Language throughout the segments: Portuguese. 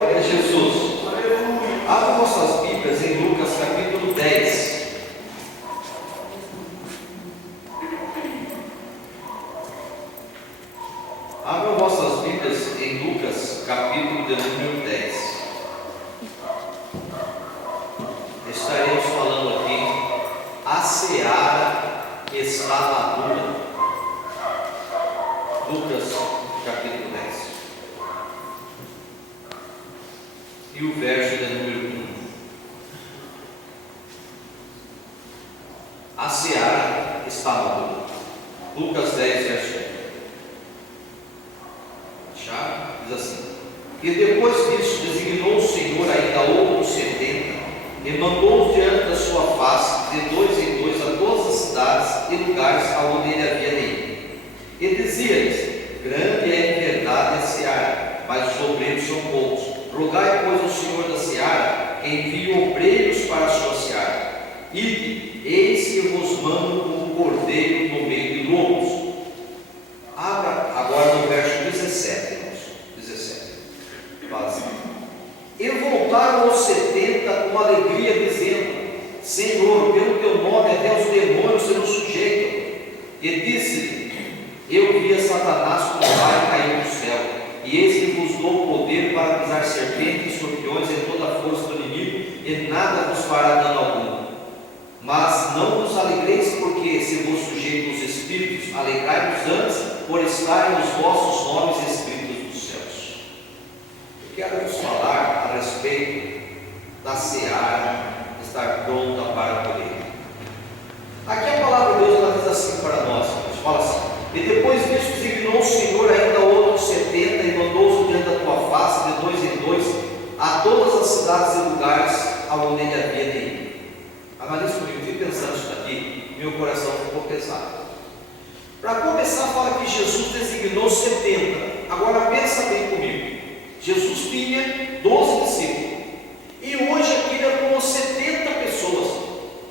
Glória a Jesus. Abra vossas Bíblias em Lucas capítulo 10. Abra vossas Bíblias em Lucas capítulo de número 10. Estaremos falando aqui, a seara está madura. Lucas capítulo 10. E o verso de número 1. A seara está madura. Lucas 10, verso 1. Acharam? Diz assim: E depois disso designou o Senhor ainda outros 70, e mandou-os diante da sua face, de dois em dois, a todas as cidades e lugares aonde ele havia de ir. E dizia-lhes: Grande é em verdade a seara, mas os obreiros são poucos. Rogai, pois, ao Senhor da seara, que envie obreiros para a sua seara. Ide, eis que vos mando como cordeiro no meio de lobos. Abra agora no verso 17, irmãos. 17. Fala assim: E voltaram os 70 com alegria, dizendo: Senhor, pelo teu nome até os demônios se nos sujeitam. E disse-lhe: Eu vi a Satanás como raio cair do céu. E eis que vos dou poder para pisar serpentes e escorpiões em toda a força do inimigo, e nada vos fará dano algum. Mas não vos alegreis, porque se vos sujeitam os espíritos, alegrai-vos antes por estarem os vossos nomes escritos nos céus. Eu quero vos falar a respeito da seara estar pronta para colher. Aqui a palavra de Deus ela diz assim para nós, fala assim: E depois disso designou o Senhor ainda outros 70, e mandou-os diante da tua face, de dois em dois, a todas as cidades e lugares aonde ele havia de ir. Analise comigo, fui pensando isso daqui, meu coração ficou pesado. Para começar, fala que Jesus designou 70. Agora pensa bem comigo. Jesus tinha 12 discípulos, e hoje aqui ele arrumou 70 pessoas.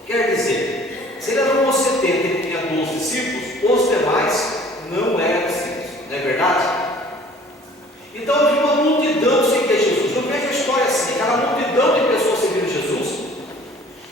Quer dizer, se ele arrumou 70 e ele tinha 12 discípulos, os demais não eram discípulos, não é verdade? Então eu vi uma multidão seguir Jesus. Eu vejo a história assim, aquela multidão de pessoas seguindo Jesus,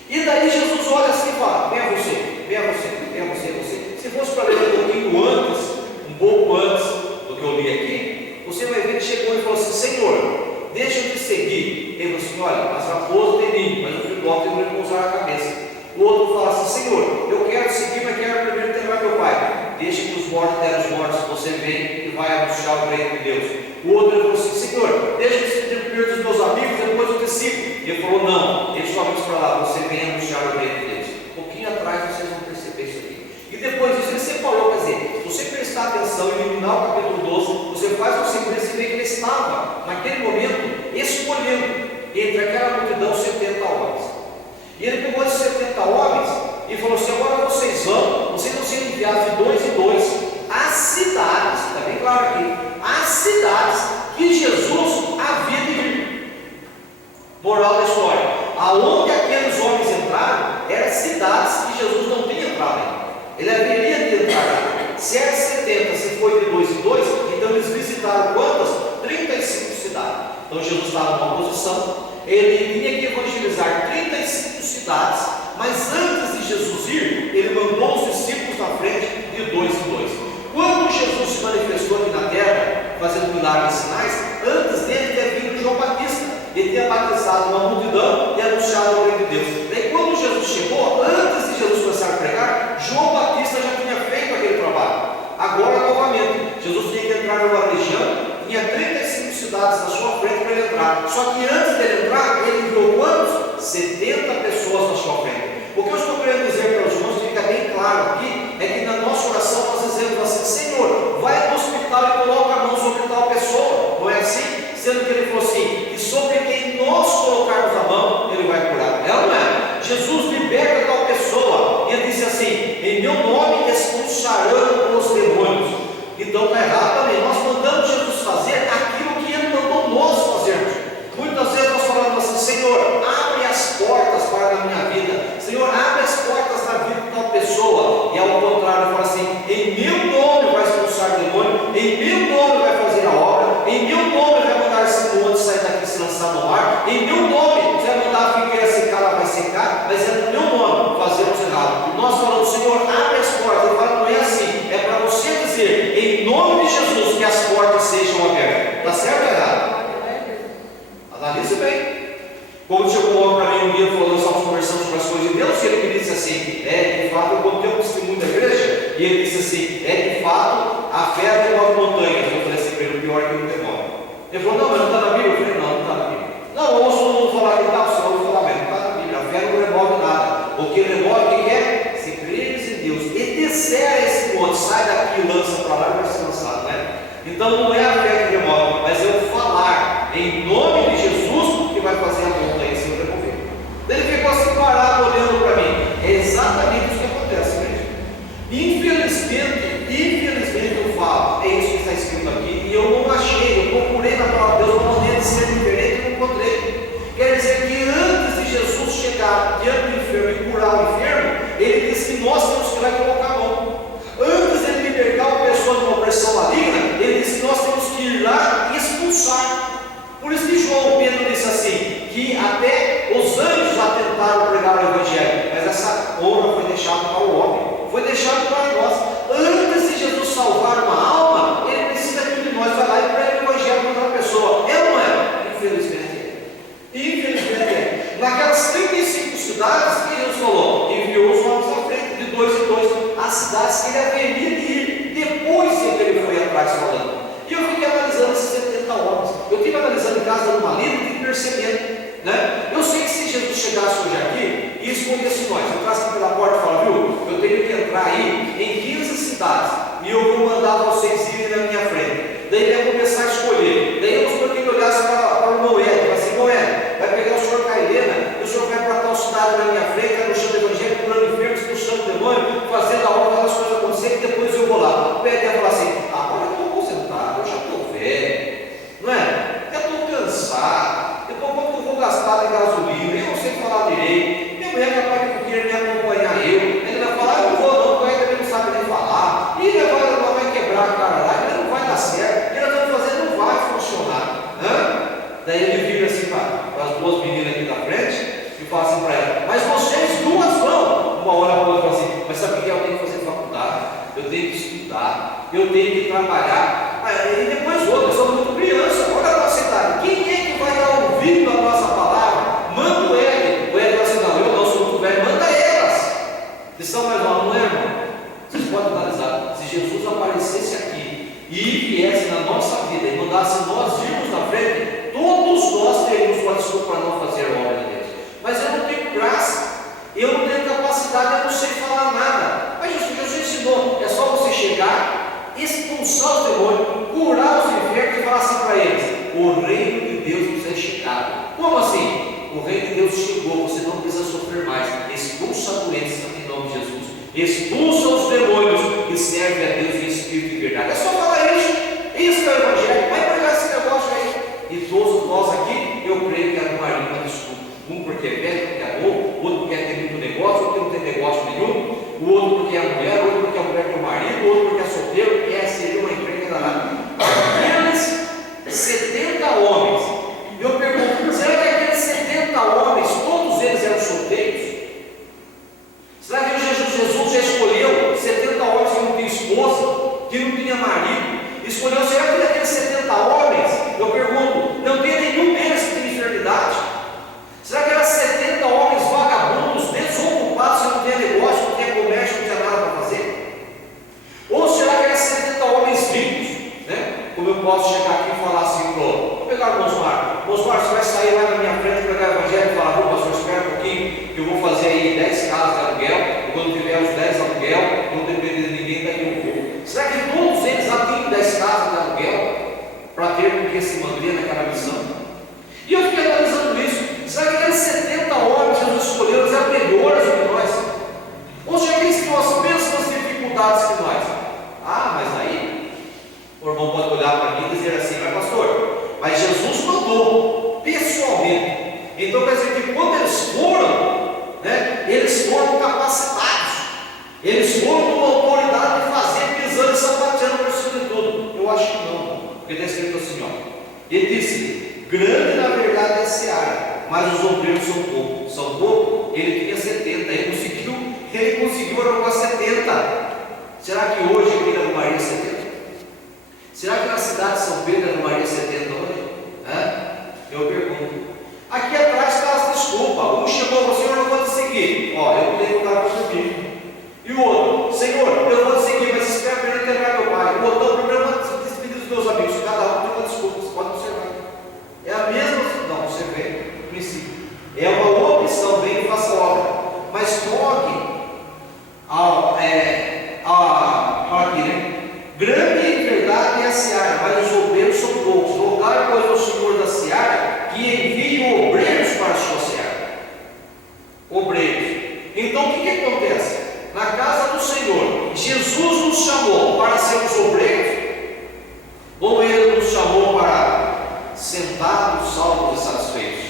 e daí Jesus olha assim e fala: venha você, venha você, venha você, você. Se fosse para ler um pouquinho antes, um pouco antes do que eu li aqui, você vai ver que chegou e falou assim: Senhor, deixa eu te seguir. Ele falou assim: olha, as raposas têm ninho, mas o filhote tem que pousar a cabeça. O outro fala assim: Senhor, eu quero seguir, mas quero primeiro enterrar meu pai. Deixa que os mortos deram os mortos, você vem e vai anunciar o reino de Deus. O outro falou assim: Senhor, deixa eu seguir primeiro dos meus amigos, depois eu te sigo. E ele falou: não, deixa os amigos para lá, você vem anunciar o reino de Deus. Um pouquinho atrás vocês vão perceber isso aqui. E depois disso ele separou, quer dizer, se você prestar atenção e eliminar o capítulo 12, você faz uma sequência e vê que ele estava, naquele momento, escolhendo entre aquela multidão 70 homens. E ele pegou esses 70 homens e falou assim: agora vocês vão ser enviados de dois em dois às cidades, está bem claro aqui, às cidades que Jesus havia de ir. Moral da história: aonde aqueles homens entraram, eram cidades que Jesus não tinha entrado ainda. Ele haveria de entrar lá. Se era 70, se foi de dois em dois, então eles visitaram quantas? 35 cidades. Então Jesus estava numa posição, ele tinha que evangelizar 35 cidades, mas antes de Jesus ir, ele mandou os discípulos na frente de dois em dois. Quando Jesus se manifestou aqui na terra, fazendo milagres e sinais, antes dele tinha vindo João Batista. Ele tinha batizado uma multidão e anunciado o reino de Deus. Daí quando Jesus chegou, antes de Jesus começar a pregar, João Batista já tinha feito aquele trabalho. Agora novamente, Jesus tinha que entrar numa região, tinha 35 cidades na sua frente para ele entrar. Só que antes dele entrar, ele enviou quantos? 70 pessoas na sua frente. O que eu estou querendo dizer para os irmãos, que fica bem claro aqui, é que na nossa oração nós dizemos assim: Senhor, vai no hospital e coloca a mão sobre tal pessoa. Não é assim? Sendo que ele falou assim: que sobre quem nós colocarmos a mão, ele vai curar. É ou não é? Jesus liberta tal pessoa, e ele disse assim: em meu nome expulsarão os demônios. Então está errado também. Nós mandamos Jesus fazer aquilo que ele mandou nós fazermos. Muitas vezes nós falamos assim: Senhor, abre as portas para a minha vida. Senhor, abre as portas na vida de tal pessoa. E ao contrário, fala assim: em meu nome vai expulsar o demônio, em meu nome vai fazer a obra, em meu nome vai mandar esse monte sair daqui se não disse bem. Quando chegou um homem para mim um dia falando, estávamos conversando sobre as coisas de Deus, e ele me disse assim, de fato, eu contei um testemunho da igreja, e ele disse assim, de fato, a fé remove montanhas. Eu falei assim, pelo pior que não demora. Ele falou, não, mas não está na Bíblia? Eu falei, não está na Bíblia. Não, eu ouço todo mundo falar que está, o senhor vai falar mesmo, não está na Bíblia. A fé não remove nada. O que remove, o que é? Se creres em Deus e descer esse monte, sai daqui e lança para lá, vai ser lançado, né? Então não é a fé que remove, mas é o falar em nome de Jesus que vai fazer a montanha se remover. Ele ficou assim parado olhando para mim. É exatamente isso que acontece, gente. Infelizmente eu falo, é isso que está escrito aqui, e eu não achei, eu procurei na palavra de Deus uma maneira de ser diferente e não encontrei. Quer dizer que antes de Jesus chegar diante do enfermo e curar o enfermo, ele disse que nós temos que ir lá e colocar a mão. Antes de ele libertar uma pessoa de uma opressão maligna, ele disse que nós temos que ir lá e expulsar. Por isso que João Pedro disse assim, que até os anjos atentaram pregar o Evangelho, mas essa honra foi deixada para o homem, foi deixada para nós. Antes de Jesus salvar uma alma, ele precisa que um de nós vá lá e pregue o Evangelho para outra pessoa. É ou não é? Infelizmente é. Infelizmente é. Naquelas 35 cidades que Jesus falou, enviou os homens à frente, de 2 em 2, as cidades que ele haveria de ir, depois que ele foi atrás falando. E eu fiquei analisando esses 70 homens. Eu estive analisando em casa dando uma lida e percebendo, né? Eu sei que se Jesus chegasse hoje aqui e escolhesse nós, entrasse pela porta e falasse, viu, eu teria que entrar aí em 15 cidades e eu vou mandar vocês irem na minha frente. Daí ele ia começar a escolher. Daí eu escolhi que olhasse para o Noé, e falasse assim, Noé, vai pegar o senhor Cairena, e o senhor vai para tal cidade na minha frente, vai no chão do evangelho, curando enfermos, expulsando o demônio, fazendo a obra das coisas acontecerem, e depois eu vou lá. O Pedro ia falar assim, agora eu estou concentrado, eu já estou velho, não é? Eu estou cansado, depois quanto que eu vou gastar de gasolina, eu não sei falar direito, minha mulher é capaz de querer me acompanhar ele vai falar, eu não vou não, porque ele não sabe nem falar, e ele vai quebrar a cara lá, ele não vai dar certo, ele está fazendo, não vai funcionar, né? Daí ele vira assim para as duas meninas aqui da frente e fala assim para ela, mas vocês duas vão. Uma hora a outra fala assim, mas sabe o que eu tenho que fazer faculdade, eu tenho que estudar, eu tenho que trabalhar, e depois outras, são muito crianças, olha a nossa idade, quem é que vai dar ouvido à nossa palavra? Manda o Hélio vai assim, não, eu não sou muito velho, manda elas, que são mais novas, não é, irmão? Vocês podem analisar, se Jesus aparecesse aqui e viesse na nossa vida e mandasse nós irmos na frente, todos nós teríamos uma desculpa para não fazer a obra de Deus. Mas eu não tenho graça, eu não tenho capacidade, eu não sei falar nada. Mas Jesus ensinou, é só você chegar, expulsar os demônios, curar os enfermos e falar assim para eles, o reino de Deus nos é chegado. Como assim? O reino de Deus chegou, você não precisa sofrer mais. Expulsa a doença em nome de Jesus, expulsa os demônios e serve a Deus em espírito e verdade. É só falar isso, isso é o Evangelho, vai pregar esse negócio aí. E todos nós aqui, eu creio que arrumaria uma desculpa. Um porque é velho, porque é novo, outro porque tem muito negócio, outro porque não tem negócio nenhum, o outro porque é mulher, outro porque a mulher tem o marido, outro porque é solteiro, e essa seria uma empresa danada. Aqueles 70 homens, eu pergunto, será que aqueles 70 homens, todos eles eram solteiros? Será que Jesus já escolheu 70 homens que não tinham esposa, que não tinha marido? Escolheu, será que daqueles 70 homens, eu pergunto, não tem nenhum deles que tem enfermidade? Será que eram 70 homens vagabundos, desocupados, que não tinha negócio, não tinha comércio, não tinha nada para fazer? Ou será que eram 70 homens ricos, né? Como eu posso chegar aqui e falar assim, vou pegar o Mosmar, você vai sair lá na minha frente, pregar o Evangelho e falar, pastor, espera um pouquinho, que eu vou fazer aí 10 casas de aluguel, e quando tiver os 10 aluguel, não depender de ninguém, daí eu vou. Será que todos eles já tinham 10 casas de aluguel para ter com que se manter naquela missão? E eu fiquei analisando isso. Será que aqueles 70 homens que Jesus escolheu, eles eram melhores do que nós? Ou será que eles nós pensam nas dificuldades que nós? Ah, mas aí o irmão pode olhar para mim e dizer assim, mas pastor, mas Jesus mandou pessoalmente. Então quer dizer que quando eles foram, né, eles foram capacitados, eles foram com uma autoridade de fazer, pisando e sapateando por cima de tudo. Eu acho que não, porque está escrito assim, ó. Ele disse, grande na verdade é a seara, mas os obreiros são poucos. São poucos? Ele tinha 70, ele conseguiu arrumar 70. Será que hoje ele arrumaria 70? Será que na cidade de São Pedro arrumaria 70 hoje? Eu pergunto. desculpa. Um chegou e falou: Senhor, eu vou te seguir. Ó, eu tenho lugar para servir. E o outro: Senhor, eu vou te seguir, mas espera para ele enterrar meu pai. O outro: primeiro, eu vou despedir dos meus amigos. Cada um tem uma desculpa, você pode observar. É a mesma, não, você vê, no princípio. É uma opção, vem e faça obra. Mas toque aqui, né? Grande em verdade é a seara, mas os obreiros são poucos. Rogai, pois, ao Senhor da seara que envie obreiros para a sua seara. Obreiros. Então o que acontece? Na casa do Senhor, Jesus nos chamou para sermos obreiros? Ou Ele nos chamou para sentados, salvos e satisfeitos?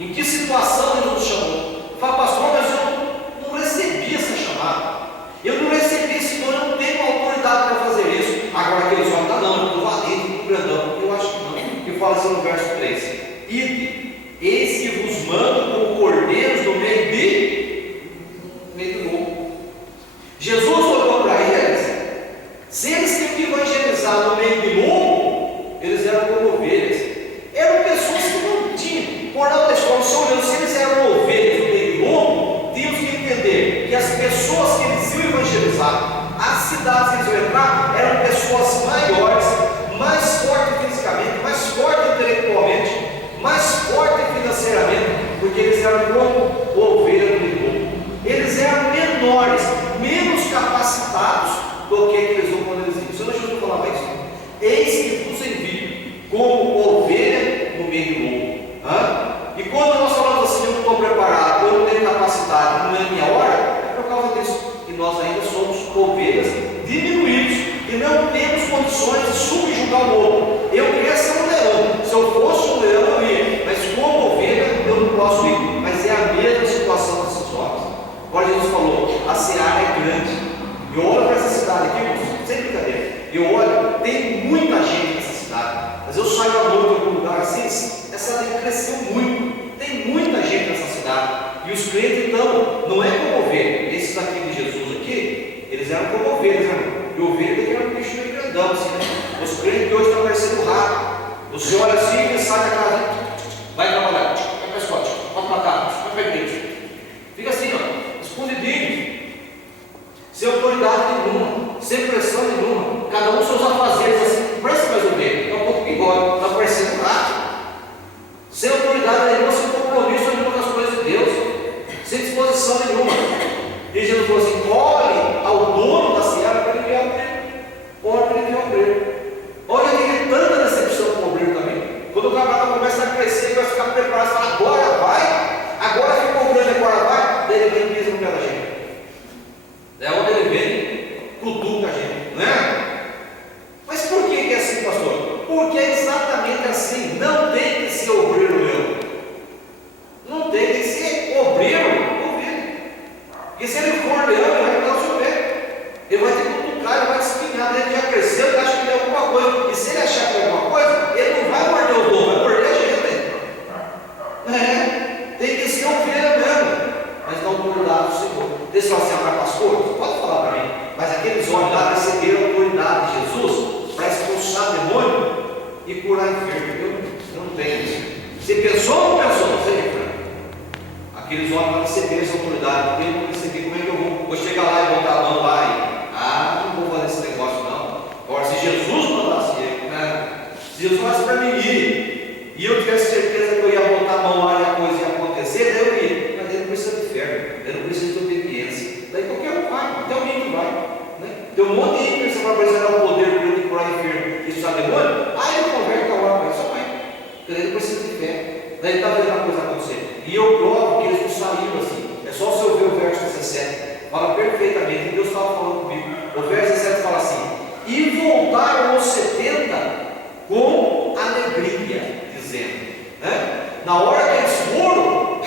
Em que situação Ele nos chamou? Fala: pastor, mas eu não recebi essa chamada. Eu não recebi, Senhor, eu não tenho autoridade para fazer isso. Agora aqueles homens estão não, eu estou valente, estou grandão. Eu acho que não. Que fala assim no verso 3: Ide, eis que vos mando como cordeiros no meio do lobo. Jesus olhou para eles. Se eles tinham que evangelizar no meio do lobo, eles eram como ovelhas. Eram pessoas que não tinham. Por não da escola, se eles eram ovelhas no meio do lobo, tínhamos que entender que as pessoas que eles iam evangelizar, as cidades que eles iam entrar, eram pessoas maiores, mais fortes fisicamente, mais fortes intelectualmente, mais fortes financeiramente, porque eles eram como ovelhas no meio do lobo. Eles eram menores, menos capacitados do que aqueles homens quando eles iam. O Senhor Jesus falava isso: eis que vos envio como ovelha no meio do lobo. E quando nós falamos assim: eu não estou preparado, eu não tenho capacidade, não é minha hora, é por causa disso que nós ainda somos ovelhas diminuídos e não temos condições de subjugar o lobo. Eu queria ser um leão. Se eu fosse um leão, eu ia, mas como ovelha eu não posso ir. Mas é a mesma situação desses homens. Agora Jesus falou: a seara é grande. Eu olho para essa cidade aqui, sem brincadeira, eu olho, tem muita gente nessa cidade, mas eu saio à noite em algum lugar assim, essa cidade cresceu muito, tem muita gente nessa cidade, e os crentes então, não é como ovelha. Esses aqui de Jesus aqui, eles eram como ovelhas, né? E ovelha daqui era um bicho meio grandão assim, né? Os crentes de hoje estão parecendo rato. Você olha assim e sai da casa, vai trabalhar, vai para a escola, vai para cá, vai para a igreja, fica assim, ó, escondidinho, sem autoridade nenhuma, sem pressão nenhuma, cada um seus afazeres assim, parece mais ovelha, é um pouco bigode, está parecendo rato, sem autoridade nenhuma, sem compromisso nenhuma com as coisas de Deus, sem disposição nenhuma. E Jesus falou assim: olhe ao dono da seara para ele abrir, ora para ele abrir. Olha, tem tanta decepção com o obreiro também. Quando o camarada começa a crescer, ele vai ficar preparado, fala: agora vai, agora ficou grande, agora vai, daí ele vem e pisa no pé da gente. É onde ele vem, cutuca a gente, não é? Mas por que é assim, pastor? Porque é exatamente assim. Não tem que ser obreiro leão, não tem que ser obreiro. Porque se ele for leão, ele vai dar o seu pé, ele vai ter que cutucar, ele vai te espinhar. Ele já cresceu, ele acha que tem alguma coisa, e se ele achar que tem alguma coisa, ele não vai morder o dono, vai morder a gente. Tem que ser ovelha mesmo, mas não autoridade do Senhor. Deixa eu assim: para pastor, pode falar para mim, mas aqueles homens lá receberam a autoridade de Jesus para expulsar demônio e curar enfermo. Eu não tenho isso. Você pensou ou não pensou? Você lembra? Aqueles homens não receberam essa autoridade. Eu não recebi, como é que eu vou chegar lá e botar a mão lá e não vou fazer esse negócio não. Agora, se Jesus mandasse ele, né? Se Jesus falasse para mim ir, e eu tivesse certeza que eu ia botar a mão lá e a coisa ia acontecer, daí eu ia. Mas ele não precisa de fé, ele não precisa de obediência. Daí qualquer um vai, até alguém que vai, né? Tem um monte de gente que você vai apresentar o poder para ele curar enfermo e expulsar demônio, aí ele converte a hora, mas só vai, porque ele não precisa de fé. Daí ele está vendo a coisa acontecer. E eu provo que eles não saíram assim. É só você ouvir o verso 17, fala perfeitamente, Deus estava falando comigo. O verso 17 fala assim: e voltaram os 70 com alegria, dizendo, né? Na hora que eles foram,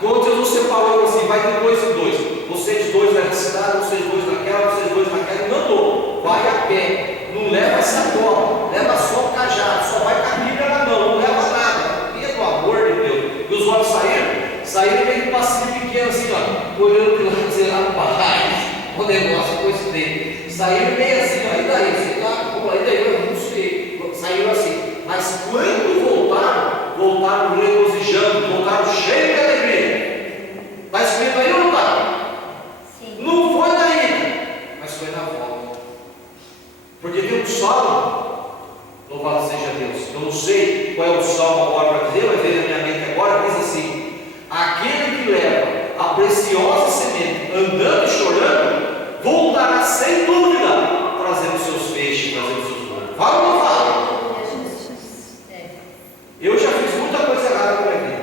quando Jesus separou assim: vai de dois em dois, vocês dois nessa cidade, vocês dois naquela, vocês dois naquela, e mandou: vai a pé, não leva essa cola, leva só o cajado, só vai com a Bíblia na mão, não leva nada, pelo amor de Deus. E os homens saíram meio de passinho pequeno assim, ó, olhando para lá, dizendo: rapaz, o negócio foi isso dele. Saíram meio assim, ó, e daí? Sei lá, como aí daí, eu não sei. Saíram assim, mas quando voltaram regozijando, voltaram cheios de alegria. preciosa semente, andando e chorando, voltará sem dúvida, trazendo seus feixes, trazendo seus frutos. Fala ou não fala? Eu já fiz muita coisa errada na minha vida,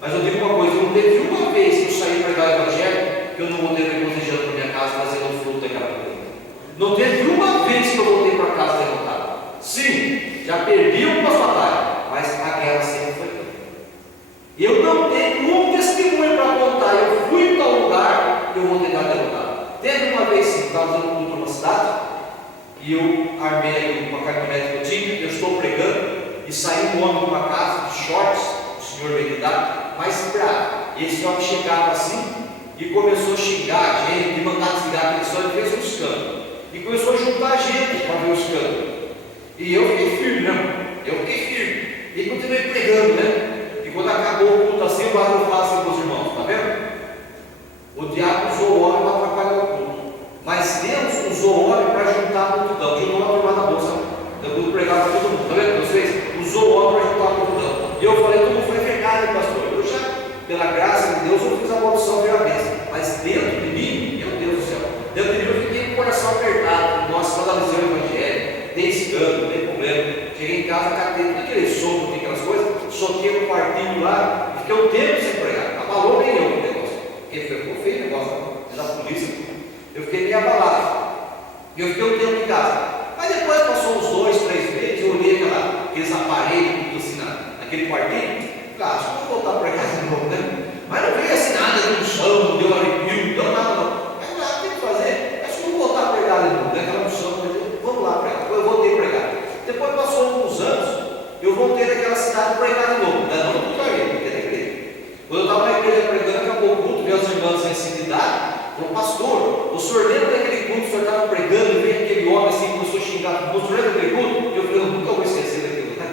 mas eu digo uma coisa: não teve uma vez que eu saí pregar o Evangelho que eu não voltei regozijando para minha casa, trazendo o fruto daquela coisa. Não teve uma vez que eu voltei para casa derrotado. Sim, já perdi algumas batalhas, mas a guerra sempre foi feita. Eu não tenho um testemunho para contar. Eu fui para um lugar e eu voltei lá derrotado. Teve uma vez, sim, estava fazendo culto numa cidade e eu armei uma caminhonete que eu tinha, eu estou pregando e saiu um homem de uma casa de shorts, o senhor veio me dar, mais bravo. E esse homem chegava assim e começou a xingar a gente, de mandar desligar aquele som, ele fez um escândalo. E começou a juntar gente para ver o escândalo. E eu fiquei firme, né? Eu fiquei firme. E continuei pregando, né? E quando acabou o culto assim, o barulho fala assim para os irmãos: está vendo? O diabo usou o homem para atrapalhar o culto, mas Deus usou o homem para juntar a multidão. Juntou uma turma da bolsa. Eu pude pregar para todo mundo, está vendo? Vocês usou o homem para juntar a multidão. E eu falei: todo mundo foi verdade, pastor. Eu já, pela graça de Deus, eu fiz a maldição vir a bênção. Mas dentro de mim, meu Deus do céu, dentro de mim eu fiquei com o coração apertado. Nossa, escandalizei o Evangelho, dei escândalo, dei problema. Cheguei em casa, catei tudo aquele soco, aquelas coisas, soquei no quartinho lá, e fiquei um tempo sem pregar. Abalou bem eu o negócio, porque ficou feio o negócio da polícia. Eu fiquei meio abalado, e eu fiquei um tempo em casa. Mas depois passou uns 2, 3 meses, eu olhei aqueles aparelhos, tudo assim, naquele quartinho. Claro, acho que eu vou voltar para casa de novo, né? Mas não veio assim nada, deu um chão, não deu arrepio, não deu nada, não. Mas nada tem que fazer. Acho que eu vou voltar a pregar de novo, né? Aquela unção, vamos lá pregar. Eu voltei a pregar. Depois passou alguns anos, eu voltei naquela cidade pregar de novo. Não nunca vi, não tem na igreja. Quando eu estava na igreja pregando, acabou o culto, vi as irmãs em idade, falou: pastor, o senhor lembra daquele culto, o senhor estava pregando, e veio aquele homem assim, começou a xingar, o senhor lembra daquele culto? Eu falei: eu nunca vou esquecer daquilo, né?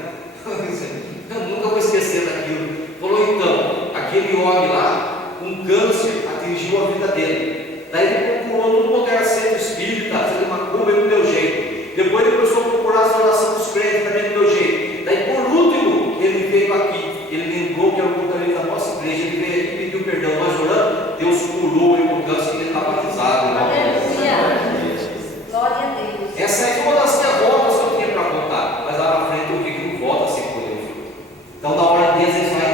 Eu nunca vou esquecer daquilo. Falou: então, aquele homem lá, um câncer atingiu a vida dele. Daí ele procurou todo mundo, era centro espírita, fazendo uma curva, ele não deu jeito. Depois ele começou a procurar a oração dos crentes, também não deu jeito. Daí por último, ele veio aqui, ele lembrou que era o culto da nossa igreja, ele veio aqui e pediu perdão. Nós orando, Deus curou ele com câncer, ele está batizado. Glória a Deus. Essa é uma das derrotas que eu tinha para contar, mas lá na frente eu vi que não volta sem poder. Então, na hora de Deus, vai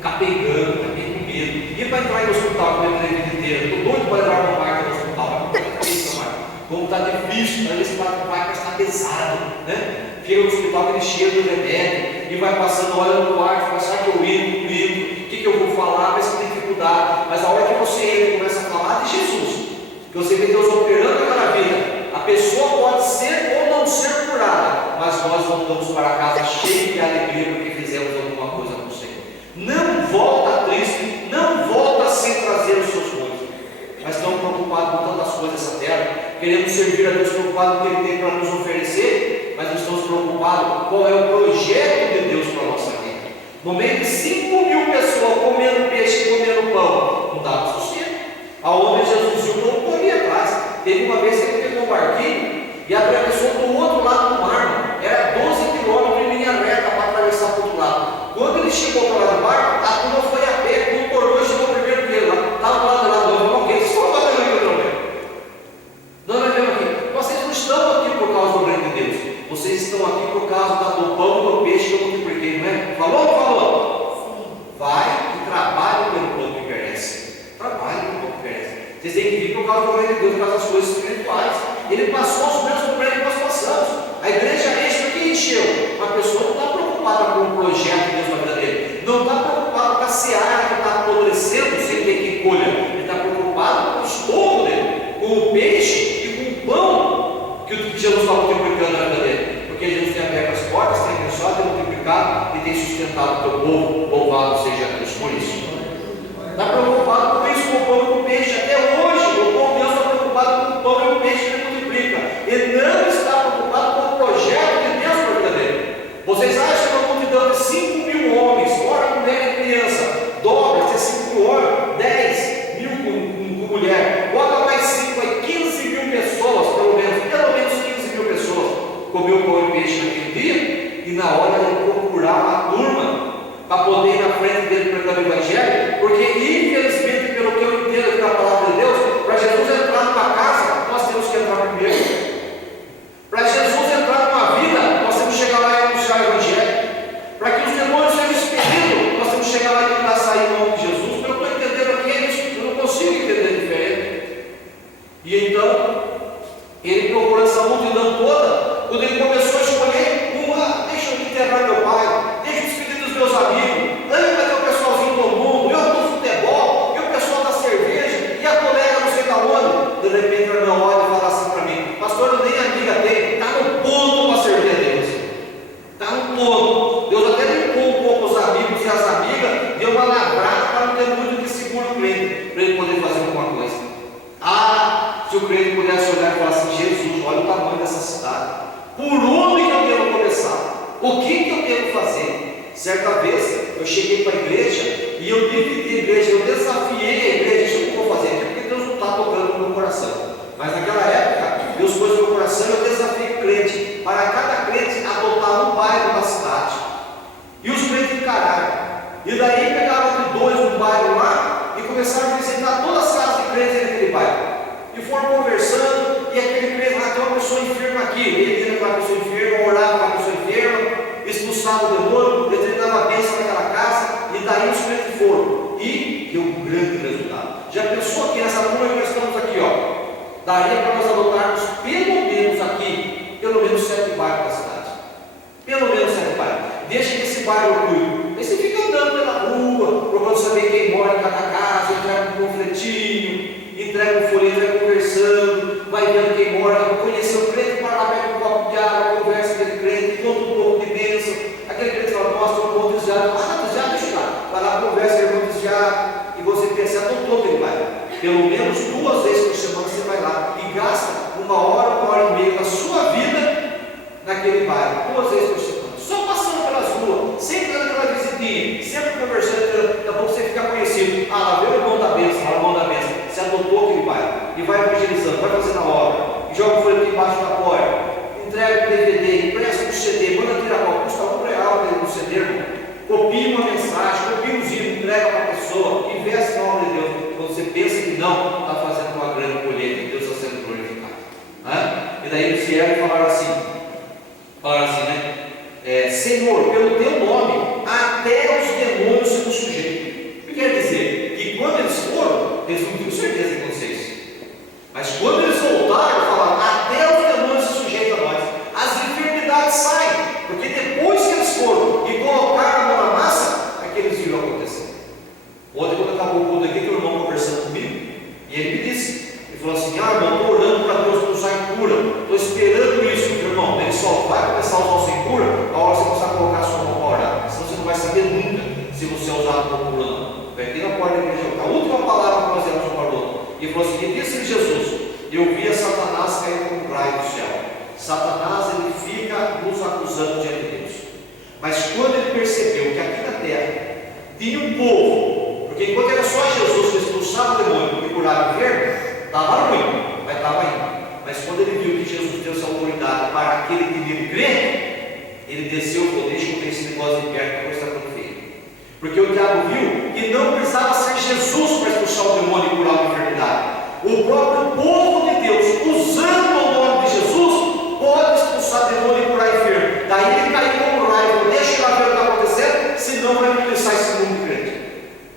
capengando, vai ter com medo. E para entrar no hospital com a minha vida inteira, estou doido para levar uma marca no hospital. Como está difícil, às vezes vai estar pesado, né? Chega no hospital, aquele cheiro de remédio, e vai passando, olha no quarto, fala: será que eu entro? O que eu vou falar? Mas que tem dificuldade. Mas a hora que você entra e começa a falar de Jesus, que você vê Deus operando naquela vida, a pessoa pode ser ou não ser curada, mas nós voltamos para casa cheios de alegria porque fizemos alguma coisa com o Senhor. Não volta triste, não volta sem trazer os seus sonhos. Mas estamos preocupados com tantas coisas dessa terra, queremos servir a Deus, preocupados com o que Ele tem para nos oferecer, mas não estamos preocupados qual é o projeto de Deus para a nossa vida. No meio de 5.000 pessoas comendo peixe, comendo pão, não dava sossego. Aonde Jesus viu, não corria atrás. Teve uma vez que ele pegou um barquinho e atravessou do outro lado do mar. Era 12 quilômetros em linha reta para atravessar para o outro lado. Quando ele chegou para lá do barco, a turma foi a pé, contornou e chegou primeiro que ele lá. Estava do lado do outro, vocês estão fazendo aqui também. Não é mesmo aqui. Vocês não estão aqui por causa do reino de Deus. Vocês estão aqui por causa do pão e do peixe que eu multipliquei, não é? Falou ou não falou? Sim. Vai e trabalhe pelo pão que perece. Trabalhe pelo pão que perece. Vocês têm que vir por causa do reino de Deus, por causa das coisas espirituais. Ele passou os mesmos prédios que nós passamos. A igreja enche porque encheu. Uma pessoa não está preocupada com o projeto de Deus na vida dele. Não está preocupada com a seara que está apodrecendo sem ter que colher. Ele está preocupado com o estômago dele, com o peixe e com o pão que Jesus está multiplicando na vida dele. Porque Jesus tem aberto as portas, tem abençoado, tem multiplicado e tem sustentado o teu povo. Louvado seja Deus por isso. Está preocupado com isso, com o pão e com o peixe. Até hoje, o povo de Deus está preocupado com o pão e o peixe que ele multiplica. Ele não está preocupado com o projeto de Deus para a vida dele. Vocês acham que uma multidão de 5.000 homens, fora mulher e criança, dobra, se 5.000 homens, 10.000 com mulher, bota mais 5, aí 15.000 pessoas, pelo menos 15.000 pessoas, comeu pão e peixe naquele dia, e na hora de procurar uma turma para poder ir na frente dele pregando o Evangelho, porque infelizmente, pelo que eu cheguei para a igreja e eu dividir a igreja, eu desafiei a igreja. Isso que eu vou fazer aqui, porque Deus não está tocando no meu coração. Mas naquela época, Deus pôs no meu coração, eu desafiei o crente, para cada crente adotar um bairro da cidade. E os crentes encararam. E daí pegaram de dois no bairro lá e começaram a visitar todas as casas de crentes naquele bairro. E foram conversando, e aquele crente lá, tem uma pessoa enferma aqui. Ele ia para a pessoa enferma, orava para a pessoa enferma, expulsava o demônio, determinava a bênção naquela casa, e daí os crentes foram. E deu um grande resultado. Já pensou que nessa turma que nós estamos aqui, ó, daria para nós adotarmos pelo menos aqui, pelo menos 7 bairros da cidade. Pelo menos 7 bairros. Deixa que esse bairro cuide. Aí você fica andando pela rua, procurando saber quem mora em cada casa, entrega um panfletinho, entrega um folheto, vai conversando, vai vendo quem mora, conhecer o crente, para lá, pega um copo de água, conversa com aquele crente, conta um pouco de bênção. Aquele crente fala, nossa, eu não vou desviar. Ah, desviar, deixa eu lá. Vai lá, conversa, eu vou desviar. E você pensa, todo ele vai. Pelo menos 2 vezes por semana você vai lá e gasta 1 hora e meia da sua vida naquele bairro, 2 vezes por semana. Só passando pelas ruas, sempre dando aquela visitinha, sempre conversando, daqui a pouco você fica conhecido. Ah, lá veio o irmão da bênção, lá o irmão da bênção. Você adotou aquele bairro e vai evangelizando, vai fazendo a obra, e joga o folheto embaixo da porta, entrega o DVD, empresta um CD, manda tirar qual, custa R$1 no CD, irmão. Copia uma mensagem, copia um zílio, entrega para a pessoa, investe na obra de Deus. Quando você pensa que não, está fazendo uma grande colheita, Deus está sendo glorificado. E daí eles vieram e falaram assim, né? Senhor, pelo teu nome, até os demônios se nos sujeitam. O que quer dizer? Que quando eles foram, eles não tinham certeza que vocês. Mas quando eles voltaram, falaram, até os demônios se sujeitam a nós. As enfermidades saem, porque depois que eles foram e colocaram a mão na massa, é que eles viram acontecer. Ontem, quando acabou o culto aqui, que o irmão conversando comigo, e ele me disse, ele falou assim, irmão, estou orando para Deus nos usar em cura, estou esperando isso, irmão. Ele só vai começar a usar o sem cura a hora que você começar a colocar a sua mão para orar, senão você não vai saber nunca se você usar a mão por ano. Vai ter na porta da igreja, a última palavra que nós demos um para o outro. E falou assim, disse Jesus, eu via Satanás cair como um raio do céu. Satanás, ele fica nos acusando diante de Deus. Mas quando ele percebeu que aqui na terra tinha um povo, porque enquanto era só Jesus que expulsava o demônio e curava o enfermo, estava ruim, mas estava indo. Mas quando ele viu que Jesus deu essa autoridade para aquele que nele crê, ele desceu o poder e com esse negócio de perto para mostrar para o filho. Porque o diabo viu que não precisava ser Jesus para expulsar o demônio e curar a enfermidade. O próprio povo de Deus, usando o nome de Jesus, pode expulsar o demônio e curar o enfermo. Daí ele caiu como um raio, deixa eu lá ver o que está acontecendo, senão vai começar esse mundo crente.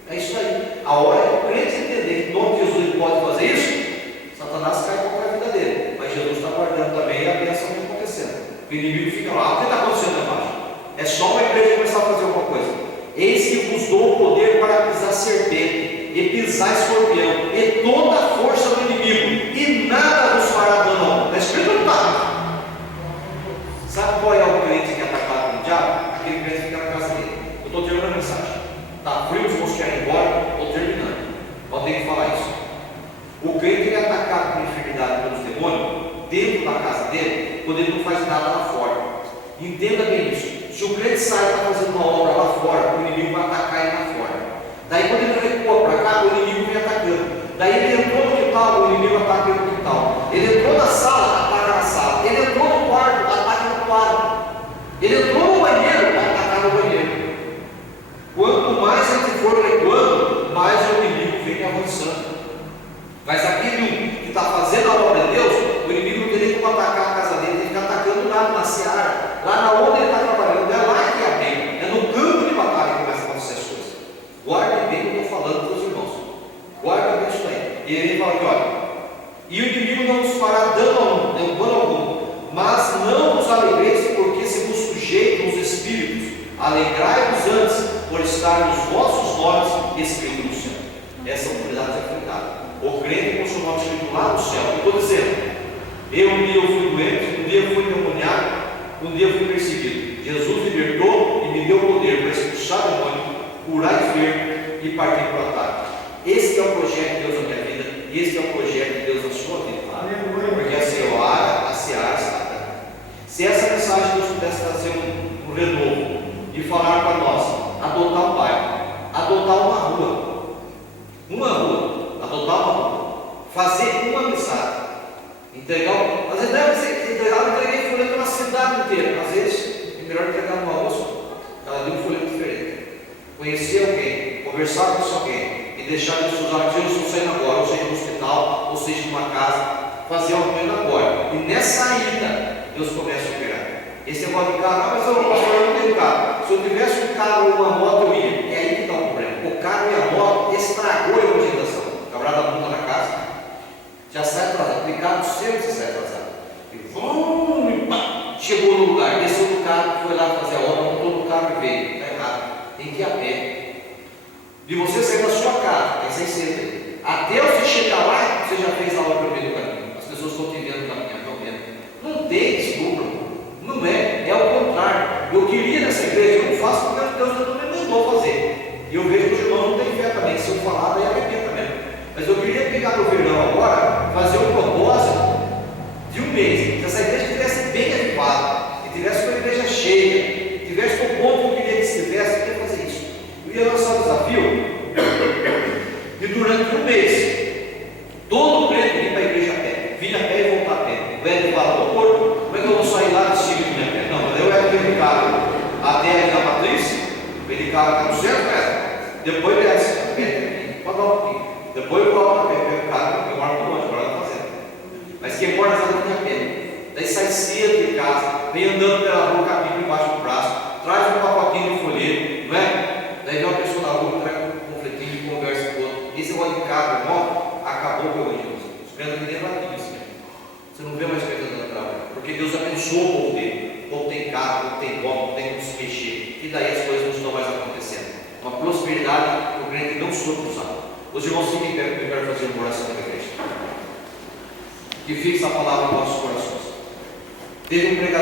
É isso aí. A hora que o crente entender que o nome de Jesus ele pode fazer isso, Satanás cai contra a vida dele. Mas Jesus está guardando também e a bênção está acontecendo. O inimigo fica lá, o que está acontecendo embaixo? É só uma igreja começar a fazer alguma coisa. Eis que vos dou o poder para pisar serpente e pisar escorpião e toda a força do inimigo, e nada vos fará dano. Está escrito ou não está? Sabe qual é o crente que é atacado pelo diabo? Aquele crente que fica na casa dele. Eu estou terminando a mensagem. Está frio, os irmãos querem ir embora, estou terminando. Mas tenho que falar isso. O crente que é atacado por enfermidade pelos demônios, dentro da casa dele, quando ele não faz nada lá fora. Entenda bem isso. Se o crente sai e está fazendo uma obra lá fora, o inimigo vai atacar ele lá fora. Daí quando ele recua para cá, o inimigo vem atacando. Daí ele entrou no quintal, o inimigo ataca ele no quintal. Ele entrou na sala, ataca na sala. Ele entrou no quarto, ataca no quarto. Ele entrou no banheiro, vai atacar no banheiro. Quanto mais a gente for recuando, mais o inimigo vem avançando. Mas aquele que está fazendo a obra de Deus, o inimigo não teria como atacar a casa dele, ele fica atacando lá na seara, lá na onde ele está trabalhando, é lá que é a bem, é no campo de batalha que começa a acontecer as coisas. Guarde bem o que eu estou falando para os irmãos, guarde bem isso aí. E ele fala aqui, olha, e o inimigo não nos fará dano algum, mas não vos alegreis, porque se vos sujeitam os espíritos, alegrai-vos antes, por estar os vossos nomes escritos no céu. Essa autoridade é fundada. O crente com seu nome escrito lá no céu. Eu estou dizendo, um dia eu fui doente, um dia eu fui endemoniado, um dia eu fui perseguido. Jesus libertou e me deu poder para expulsar o demônio, curar enfermo e partir para o ataque. Esse é o projeto de Deus na minha vida, e esse é o projeto de Deus na sua vida. Porque a seara está dando. Se essa mensagem Deus pudesse trazer um renovo e falar para nós, adotar um bairro, adotar uma rua, adotar uma rua, fazer uma amizade, entregar, às vezes não é você entregar, eu entreguei folheto na cidade inteira, às vezes é melhor entregar numa rua só, ela deu um folheto diferente, conhecer alguém, conversar com esse alguém, e deixar de usar, se eu estou saindo agora, ou seja no hospital, ou seja numa casa, fazer uma coisa agora, e nessa ida, Deus começa a operar. Esse negócio de carro, mas eu não tenho carro. Se eu tivesse um carro ou uma moto, eu ia. É aí que está o problema. O carro e a moto estragou a evangelização. O camarada monta na casa, já sai atrasado. Porque carro sempre se sai atrasado. E pá, chegou no lugar, desceu do carro, foi lá fazer a obra, montou no carro e veio. Está errado. Tem que ir a pé. De você sair da sua casa, tem que sair cedo. Até você chegar lá, você já fez a obra no meio do caminho. As pessoas estão te vendo caminhar, estão vendo. Não tem desculpa. Não é o contrário. Eu queria nessa igreja, eu não faço porque Deus não me mandou fazer. E eu vejo que os irmãos não têm fé também. Se eu falar, daí arrebenta mesmo. Mas eu queria pegar no verão agora, fazer um propósito de um mês. Se essa igreja estivesse bem adequada, que tivesse uma igreja cheia, que tivesse o ponto que eu queria que estivesse, eu ia fazer isso. Eu ia lançar o desafio e durante um mês, todo crente vinha para a igreja a pé, vinha a pé e voltar a pé. O Ed fala, ô corpo, como é que eu vou sair lá desse time de minha pé? Não, mas eu era aquele carro até a matriz, aquele carro está no centro, né? Depois desce, a pé, pode dar um pouquinho. Depois eu volto a pé, pego o carro, eu moro longe, agora está fazendo. Mas quem mora na casa vinha a pé. Daí sai cedo de casa, vem andando pela rua, capim embaixo do braço, traz um pacotinho de folheto, não é? Daí vem uma pessoa na rua, traga um panfletinho e conversa com o outro. Esse negócio de carro, irmão, acabou com o evangelismo. Os crentes nem latim isso. Você não vê mais crente andando para lá. Porque Deus abençoou o povo dele. O povo tem carro, o povo tem moto, tem como se mexer. E daí as coisas não estão mais acontecendo. Uma prosperidade que o crente não soube usar. Os irmãos fiquem em pé, porque eu quero fazer uma oração na igreja. Que fixe a palavra em nossos corações. Teve um pregador.